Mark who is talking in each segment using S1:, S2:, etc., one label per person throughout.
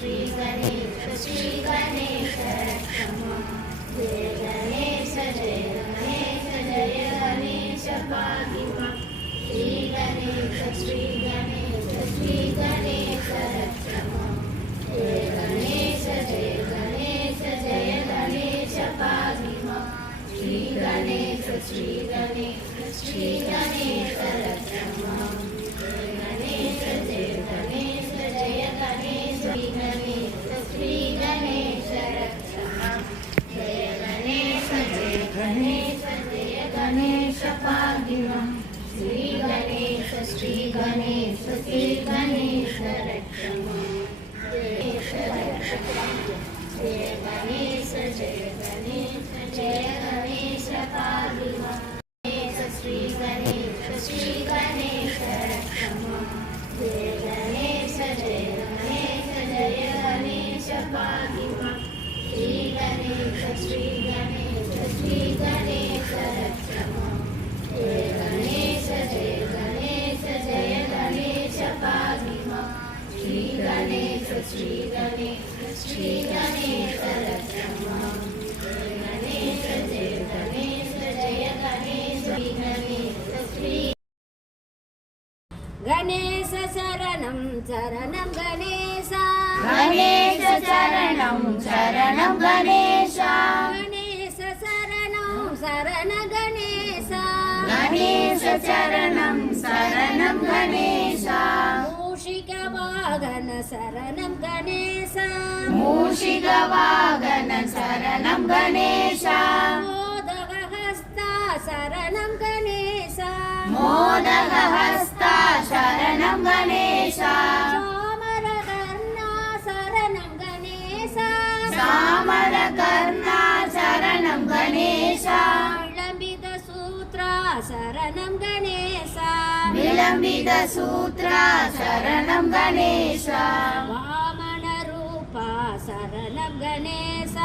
S1: श्री गणेश श्री गणेश रक्षमा जय गणेश जय गणेश जय गणेश पाहि मां श्री गणेश श्री गणेश श्री गणेश रक्षमा जय गणेश जय गणेश जय गणेश पाहि मां श्री गणेश श्री गणेश श्री श्री गणेश रक्षमा जय गणेश जय गणेश जय गणेश पाहि मां श्री गणेश श्री गणेश श्री गणेश रक्षमा गणेश। शरणं शरणं गणेश। गणेश शरणं शरणं गणेश। गणेश शरणं शरण गणेश। गणेश शरणं शरणं गणेश। ऊषिगवागशरणं गणेशः ऊषिगवाग शरणं गणेश। मोदकहस्ता शरणं गणेश। गणेशः गणेश वामन शरणं गणेशः वामर शरणं गणेश विलम्बितसूत्रा शरणं गणेशः विलम्बितसूत्र शरणं गणेश वामनरूपा शरणं गणेश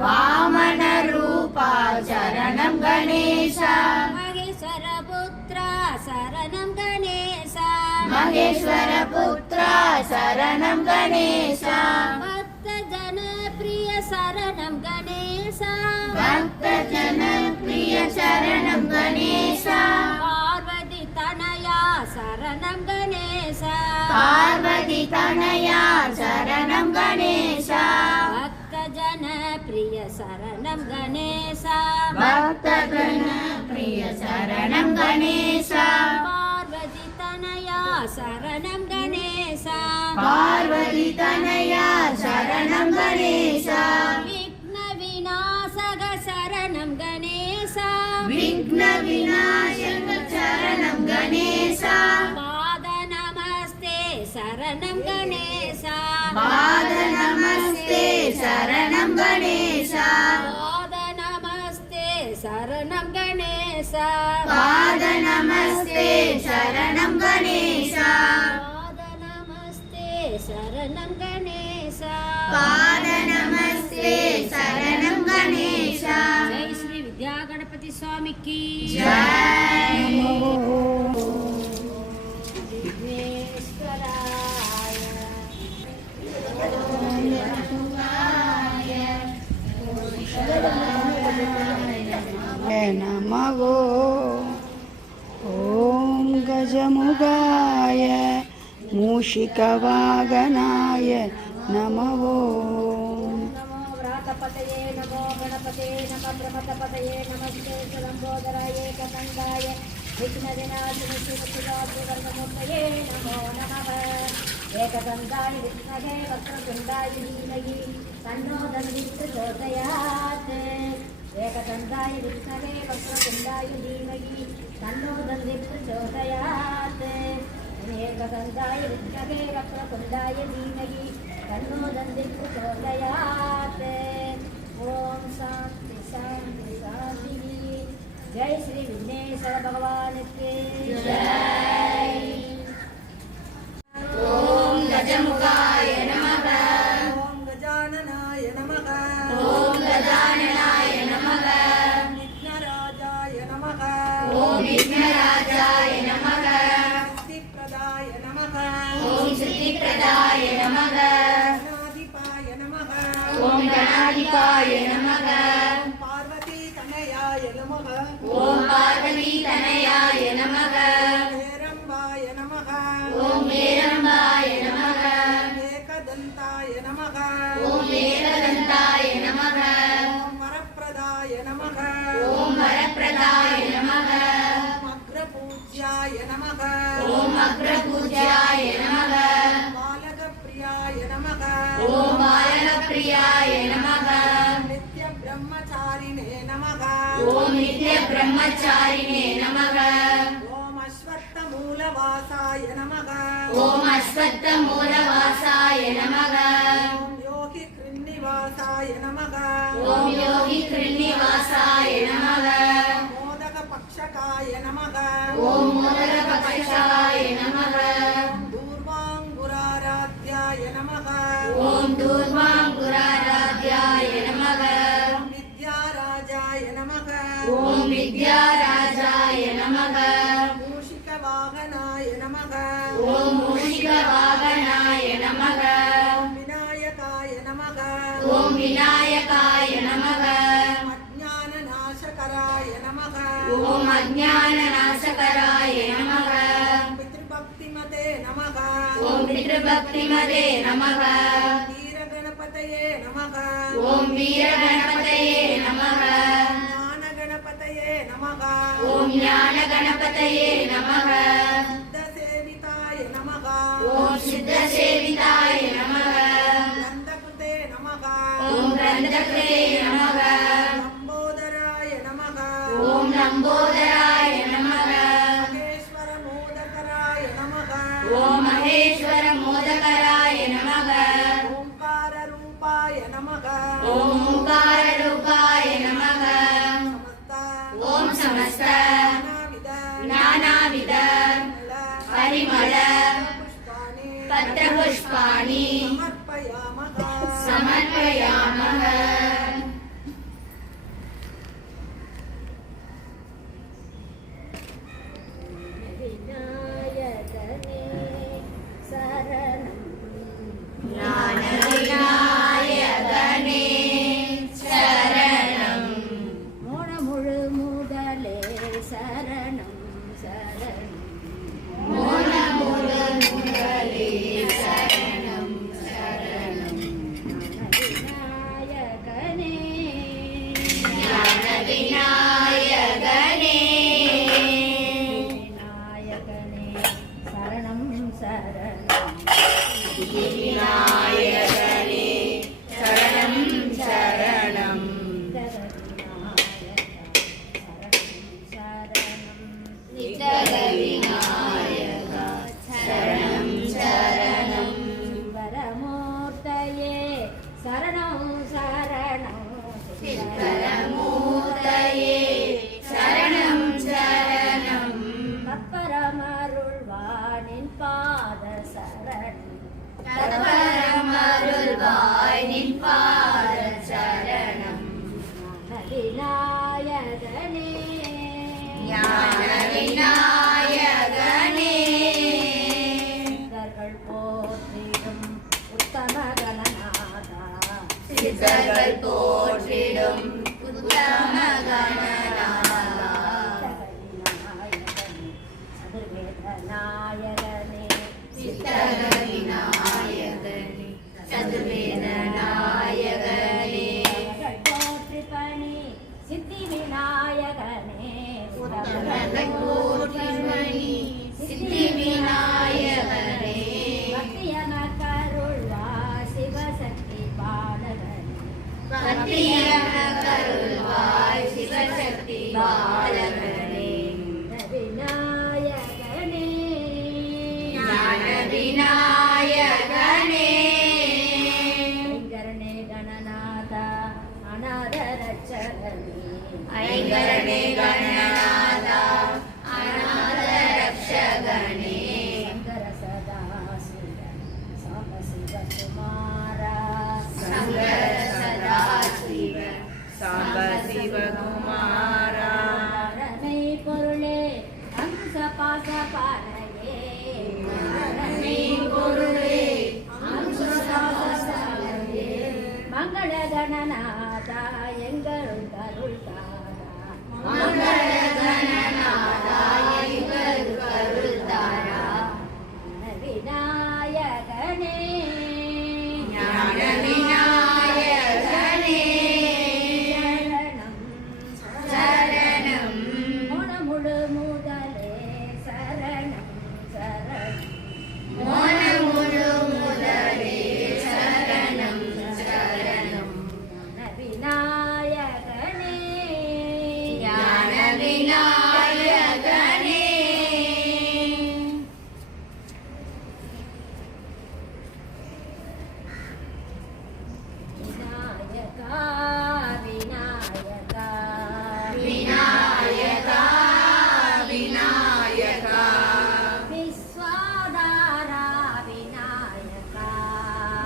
S2: वामनरूपा शरणं गणेश महेश्वरपुत्र शरणं
S1: गणेशः महेश्वरपुत्रा शरणं गणेशः। भक्तजनप्रियशरणं
S2: गणेशः। भक्तजनप्रियशरणं गणेशः। पार्वती
S1: तनया शरणं गणेश। पार्वती
S2: तनया शरणं गणेशः। भक्तजनप्रियशरणं
S1: गणेशः। भक्तजन प्रियशरणं गणेश।
S2: சரணம் கணேசா. பார்வதி தனையா
S1: சரணம் கணேசா. விக்ன விநாசக
S2: சரணம் கணேசா. விக்ன விநாசக
S1: சரணம் கணேசா. பாத நமஸ்தே
S2: சரணம் கணேசா. பாத நமஸ்தே
S1: சரணம் கணேசா. பாத நமஸ்தே
S2: சரணம் கணேசா. பாத நமஸ்தே స్వామికి
S1: జై
S2: విఘ్నేశ్వరాయ
S3: నమవో ఓం గజముగాయ మూషికవాగనాయ నమవో
S2: నమో వ్రాతపతయే నమో గణపతే నమ ప్రమతపతయే నమస్తే సులంబోదరాయ ఏకదండాయ విఘ్నవినాశిని శివశివాసువర్ణమూర్తయే నమో నమ ఏకదండాయ విష్ణవే వక్రతుండాయ ధీమహి తన్నో దండి ప్రచోదయాత్ విష్ణవే విఘ్నహే వక్రతుండాయ ధీమహి తన్నో దండి ప్రచోదయాత్ విష్ణవే వక్రతుండాయ ధీమహి తన్నో దండి ఓం శాంతి శాంతి శాంతి. జై శ్రీ విఘ్నేశ్వర భగవానికి జై.
S1: ఓం గజముఖాయ கணாதிபாய நமக.
S3: பார்வதி தனயாய நமக.
S1: ஓம் பார்வதி தனயாய நமக.
S3: ஏரம்பாய நமக.
S1: ஓம் ஏரம்பாய நமக.
S3: ஏகதந்தாய நமக.
S1: ஓம் ஏகதந்தாய நமக.
S3: ஓம் வரப்பிரதாய நமக.
S1: ஓம் வரப்பிரதாய நமக.
S3: அக்ரபூஜ்யாய நமக.
S1: ஓம் அக்ரபூஜ்யாய நமக. నమః. ఓం వాయన
S3: ప్రియాయ నమః నిత్య
S1: బ్రహ్మచారిణే నమః. ఓం
S3: నిత్య బ్రహ్మచారిణే నమః.
S1: ఓం అశ్వత్థ మూలవాసాయ
S3: నమః. ఓం అశ్వత్థ
S1: మూలవాసాయ నమః. ఓం
S3: మోదక పక్షకాయ నమః.
S1: ఓం మోదక పక్ష
S3: பித்ருபக்திமதே நமக. வீரகணபதயே நமக.
S1: ஓம் வீரகணபதயே நமக.
S3: ஞானகணபதயே நமக.
S1: ஓம் ஞானகணபதயே நமக.
S3: சித்தசேவிதாய நமக.
S1: ஓம் சித்தசேவிதாய நமக.
S3: நந்தகுதே நமக.
S1: ஓம் கிரந்தகிரே
S2: விநாயகனே Radha Be
S1: nice.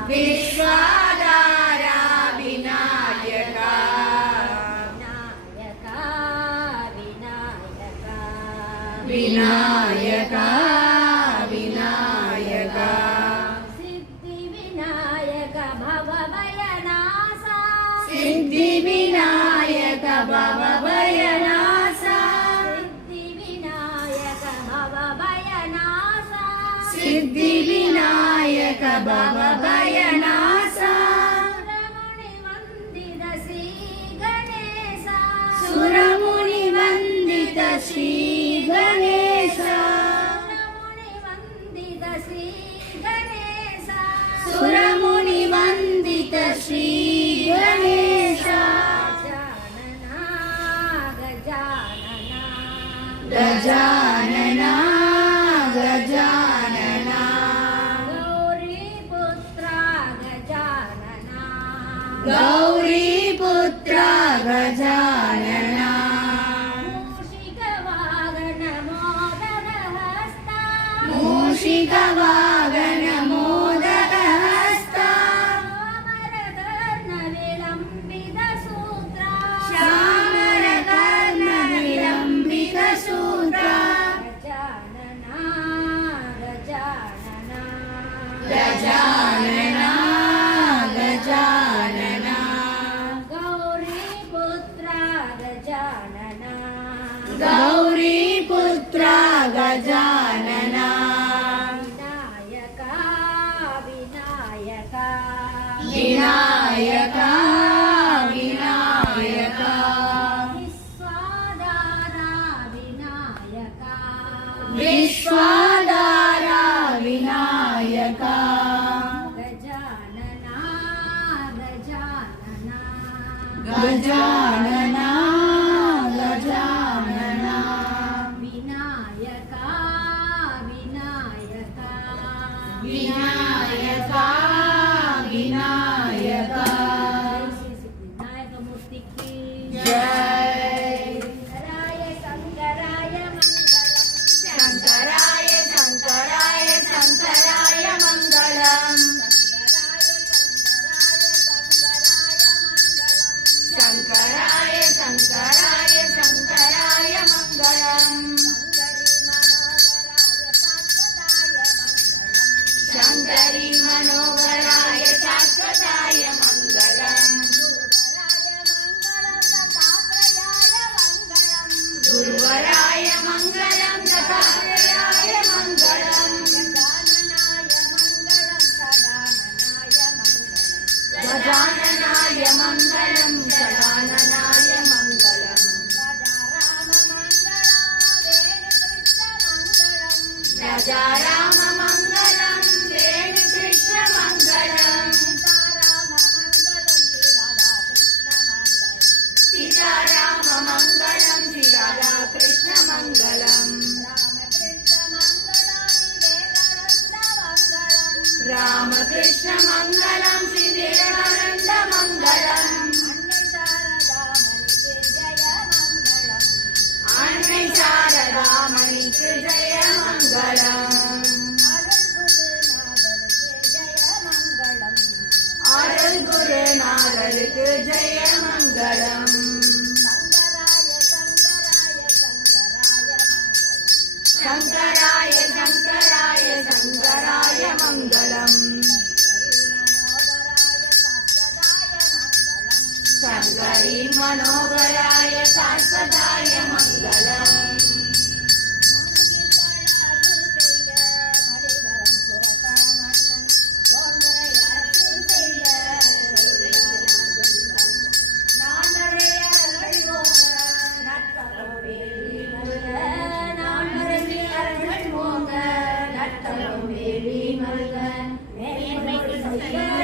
S1: विश्वा सिद्धिविनायक
S2: भव भयनासा done.
S1: प्रायनायमङ्गयम् രാമകൃഷ്ണമംഗലം
S2: ശ്രീവേണാനന്ദമംഗലം அன்னை
S1: சாரதாமணிக்கு ஜெயமங்கலம்
S2: அருள் குருநாதருக்கு
S4: ஜெயமங்கலம் Merry
S2: Christmas.